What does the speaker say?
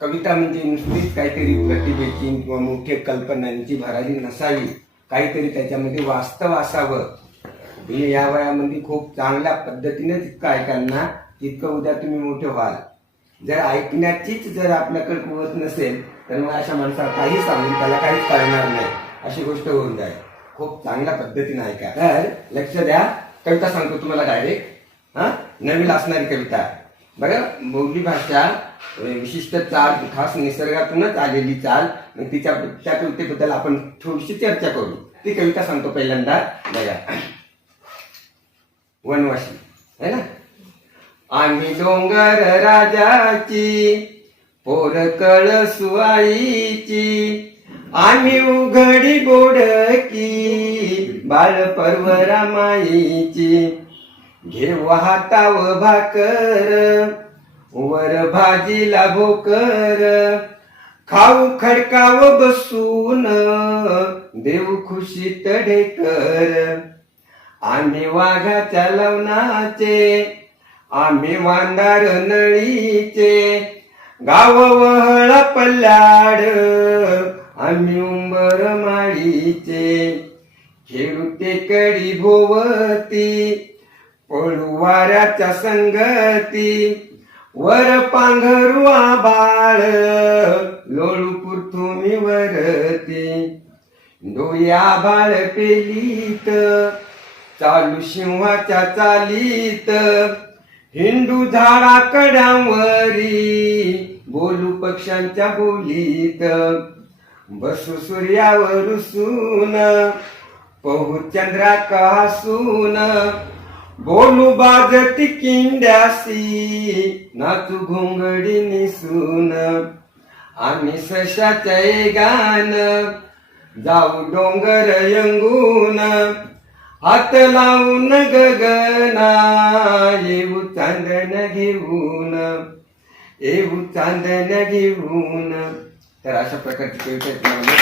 कविता म्हणजे नुसतीच काहीतरी प्रतिभेची किंवा मोठ्या कल्पनांची भरारी नसावी काहीतरी त्याच्यामध्ये वास्तव असावं. हे या वयामध्ये खूप चांगल्या पद्धतीने तितकं ऐकाल तितकं उद्या तुम्ही मोठे व्हाल. जर ऐकण्याचीच जर आपल्याकडे कुवत नसेल तर मग अशा माणसाला काही सांगून त्याला काहीच कळणार नाही. अशी गोष्ट होऊन जाईल. खूप चांगल्या पद्धतीने ऐका. तर लक्ष द्या. कविता सांगतो तुम्हाला डायरेक्ट हा? नवीन असणारी कविता. बरं बोली भाषा विशिष्ट चाल खास निसर्गातूनच आलेली चाल मग तिच्या त्या कवितेबद्दल आपण थोडीशी चर्चा करू. ती कविता सांगतो पहिल्यांदा. बघा. वनवासी. है ना? आम्ही डोंगर राजाची पोर सुआईची आम्ही उघडी बोडकी बाळ पर्व रामाईची घेऊ हाताव भाकर वर भाजीला भोकर. खाऊ खडकाव बसून देऊ खुशीत ढेकर. आम्ही वाघाच्या लवणाचे आम्ही वांदार नळीचे. गाव वहळ पल्लाड आम्ही उंबर माळीचे. खेळू टेकडी भोवती वाऱ्याच्या संगती. वर पांघरू आबाळ लोळू तुम्ही वरती. डोया बाळ पेलीत चालू सिंहाच्या चालीत. हिंदू झाडा कड्यांवरी बोलू पक्ष्यांच्या बोलीत. बसू सूर्यावर सून पहू चंद्रा हसून बोलू बाजती किंड्यासी नाचू घोंगडी निसून. आम्ही सशाच्या गान जाऊ डोंगर यंगून. हात लावून गगना येऊ चांदन घेऊन. येऊ चांदन घेऊन. तर अशा प्रकारची कविता